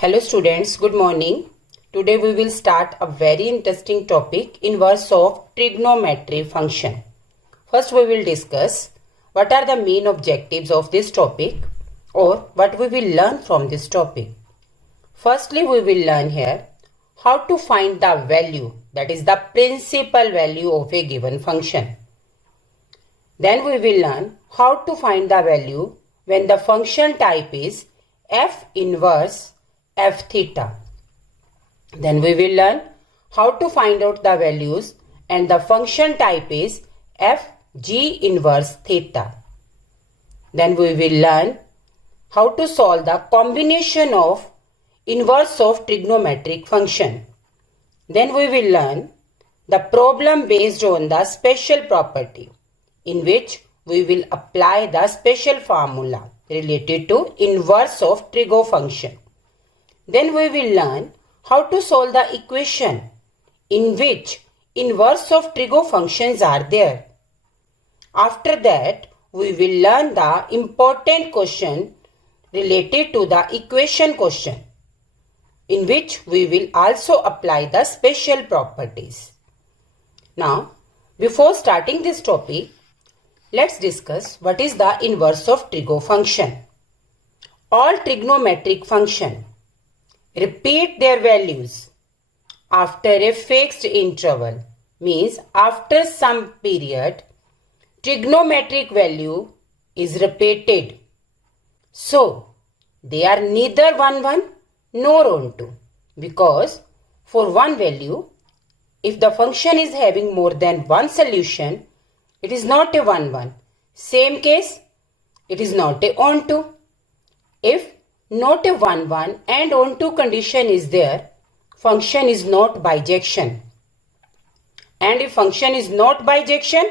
Hello students, good morning. Today we will start a very interesting topic, inverse of trigonometry function. First we will discuss what are the main objectives of this topic or what we will learn from this topic. Firstly we will learn here how to find the value, that is the principal value of a given function. Then we will learn how to find the value when the function type is f inverse f theta. Then we will learn how to find out the values and the function type is f g inverse theta. Then we will learn how to solve the combination of inverse of trigonometric function. Then we will learn the problem based on the special property, in which we will apply the special formula related to inverse of trigo function. Then we will learn how to solve the equation in which inverse of trigo functions are there. After that, we will learn the important question related to the equation question, in which we will also apply the special properties. Now, before starting this topic, let's discuss what is the inverse of trigo function. All trigonometric functions repeat their values after a fixed interval, means after some period trigonometric value is repeated. So they are neither 1 nor 1 because for one value, if the function is having more than one solution, it is not a 1 Same case, it is not a 2. If not a 1 and 2 condition is there, function is not bijection. And if function is not bijection,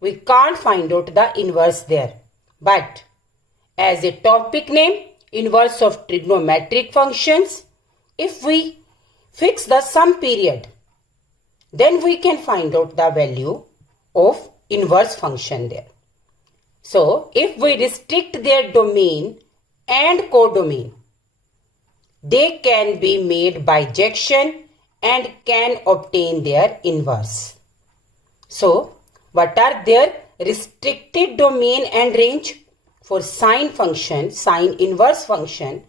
we can't find out the inverse there. But as a topic name, inverse of trigonometric functions, if we fix the sum period, then we can find out the value of inverse function there. So if we restrict their domain and codomain, they can be made bijection and can obtain their inverse. So what are their restricted domain and range? For sine function, sine inverse function,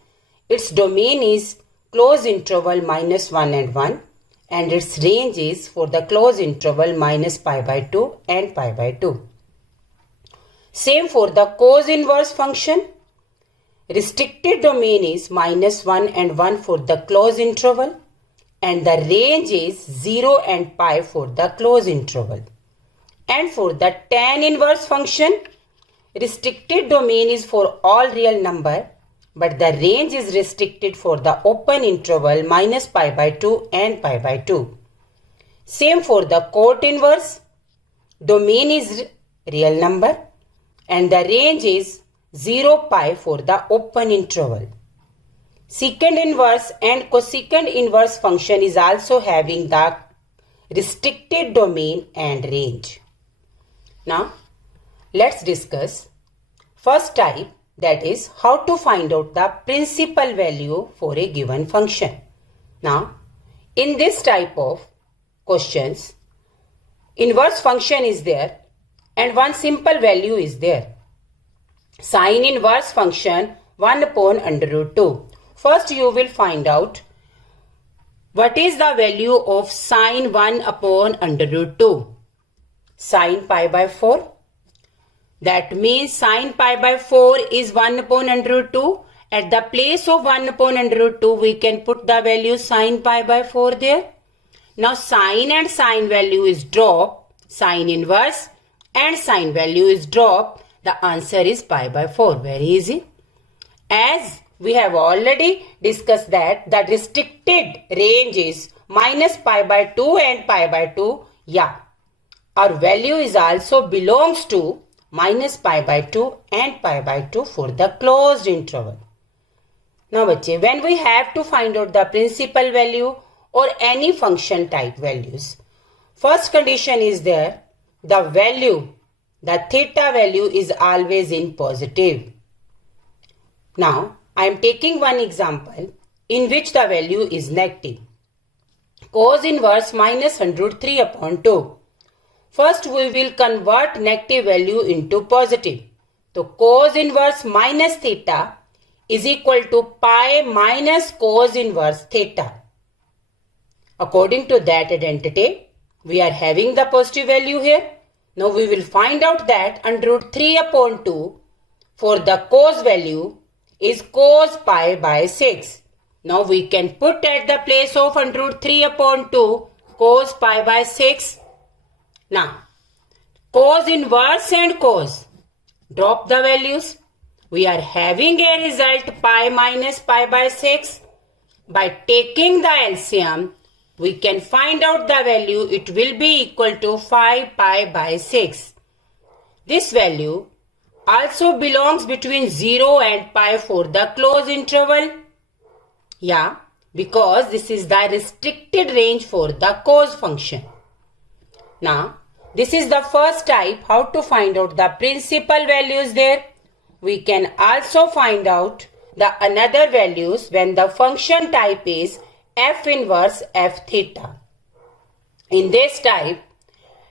its domain is close interval -1 and 1 and its range is for the close interval -π/2 and π/2. Same for the cos inverse function. Restricted domain is -1 and 1 for the close interval and the range is 0 and π for the close interval. And for the tan inverse function, restricted domain is for all real number but the range is restricted for the open interval -π/2 and π/2. Same for the cot inverse, domain is real number and the range is 0 π for the open interval. Secant inverse and cosecant inverse function is also having the restricted domain and range. Now, let's discuss first type, that is how to find out the principal value for a given function. Now, in this type of questions, inverse function is there and one simple value is there. Sine inverse function 1/√2. First you will find out what is the value of sine 1/√2. Sine π/4. That means sine π/4 is 1/√2. At the place of 1/√2 we can put the value sine π/4 there. Now sine and sine value is drop, sine inverse and sine value is drop. The answer is π/4. Very easy. As we have already discussed that the restricted range is -π/2 and π/2. Yeah, our value is also belongs to -π/2 and π/2 for the closed interval. Now, when we have to find out the principal value or any function type values, first condition is there, the value, the theta value is always in positive. Now, I am taking one example in which the value is negative. Cos inverse minus 103 upon 2. First we will convert negative value into positive. So cos inverse minus theta is equal to pi minus cos inverse theta. According to that identity, we are having the positive value here. Now we will find out that under root 3 upon 2 for the cos value is cos pi by 6. Now we can put at the place of under root 3 upon 2 cos pi by 6. Now cos inverse and cos, drop the values. We are having a result pi minus pi by 6. By taking the LCM, we can find out the value. It will be equal to 5 pi by 6. This value also belongs between 0 and pi for the closed interval. Yeah, because this is the restricted range for the cos function. Now, this is the first type how to find out the principal values there. We can also find out the another values when the function type is f inverse f theta. In this type,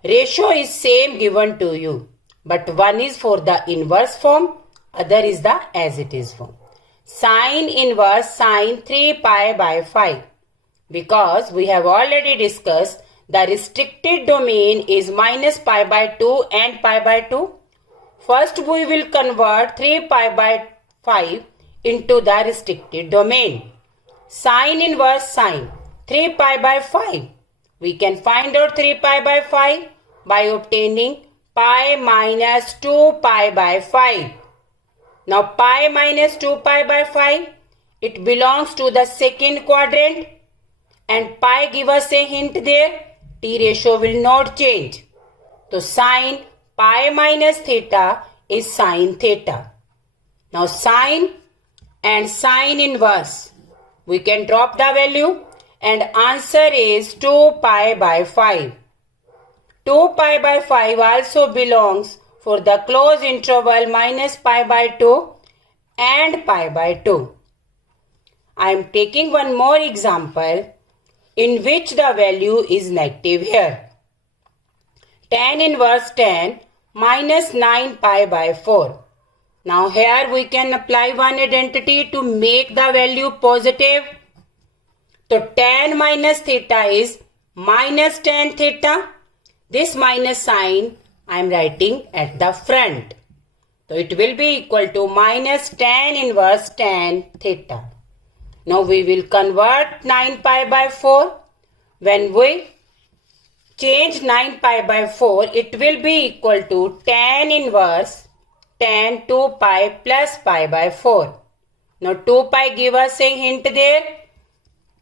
ratio is same given to you, but one is for the inverse form, other is the as it is form. Sine inverse sine 3 pi by 5. Because we have already discussed the restricted domain is minus pi by 2 and pi by 2. First we will convert 3 pi by 5 into the restricted domain. Sine inverse sine 3 pi by 5. We can find out 3 pi by 5 by obtaining pi minus 2 pi by 5. Now pi minus 2 pi by 5, it belongs to the second quadrant and pi give us a hint there. T ratio will not change. So sine pi minus theta is sine theta. Now sine and sine inverse, we can drop the value and answer is 2 pi by 5. 2 pi by 5 also belongs for the closed interval minus pi by 2 and pi by 2. I am taking one more example in which the value is negative here. Tan inverse tan minus 9 pi by 4. Now here we can apply one identity to make the value positive. So tan minus theta is minus tan theta. This minus sign I am writing at the front. So it will be equal to minus tan inverse tan theta. Now we will convert 9 pi by 4. When we change 9 pi by 4, it will be equal to tan inverse tan 2 pi plus pi by 4. Now 2 pi give us a hint there.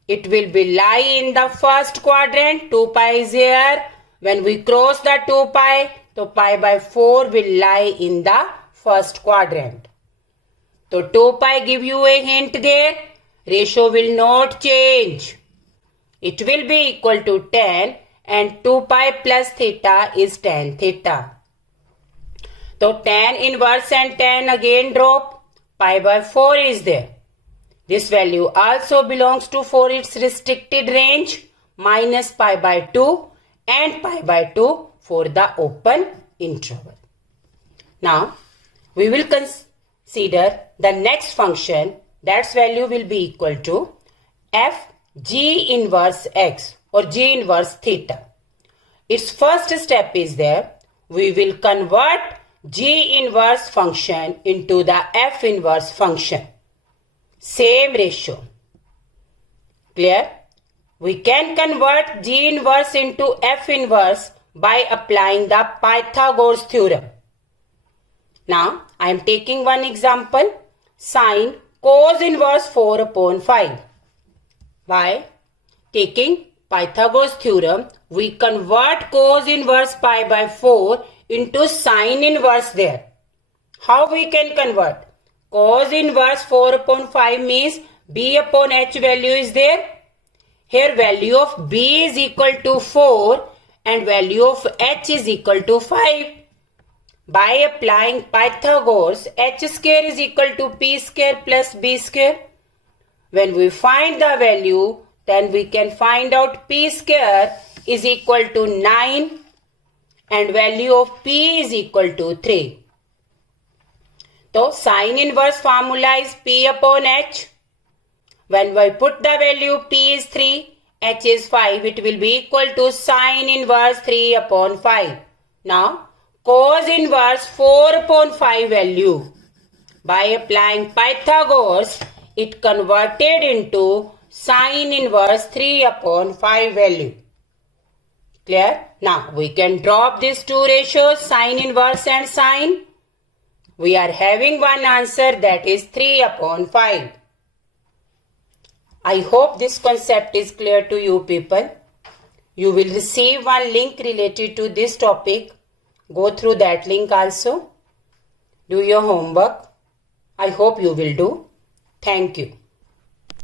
It will be lie in the first quadrant. 2 pi is here. When we cross the 2 pi, so pi by 4 will lie in the first quadrant. So 2 pi give you a hint there. Ratio will not change. It will be equal to tan and 2 pi plus theta is tan theta. So tan inverse and tan again drop. Pi by 4 is there. This value also belongs to for its restricted range minus pi by 2 and pi by 2 for the open interval. Now we will consider the next function. That's value will be equal to f g inverse x or g inverse theta. Its first step is there. We will convert g inverse function into the f inverse function. Same ratio. Clear? We can convert g inverse into f inverse by applying the Pythagoras theorem. Now I am taking one example. Sine cos inverse 4 upon 5. By taking Pythagoras theorem, we convert cos inverse pi by 4 into sine inverse there. How we can convert? Cos inverse 4 upon 5 means b upon h value is there. Here value of b is equal to 4 and value of h is equal to 5. By applying Pythagoras, h square is equal to p square plus b square. When we find the value, then we can find out p square is equal to 9 and value of p is equal to 3. So sine inverse formula is p upon h. When we put the value p is 3, h is 5, it will be equal to sine inverse 3 upon 5. Now cos inverse 4 upon 5 value. By applying Pythagoras, it converted into sine inverse 3 upon 5 value. Clear? Now we can drop these two ratios, sine inverse and sine. We are having one answer, that is 3 upon 5. I hope this concept is clear to you people. You will receive one link related to this topic. Go through that link also. Do your homework. I hope you will do. Thank you.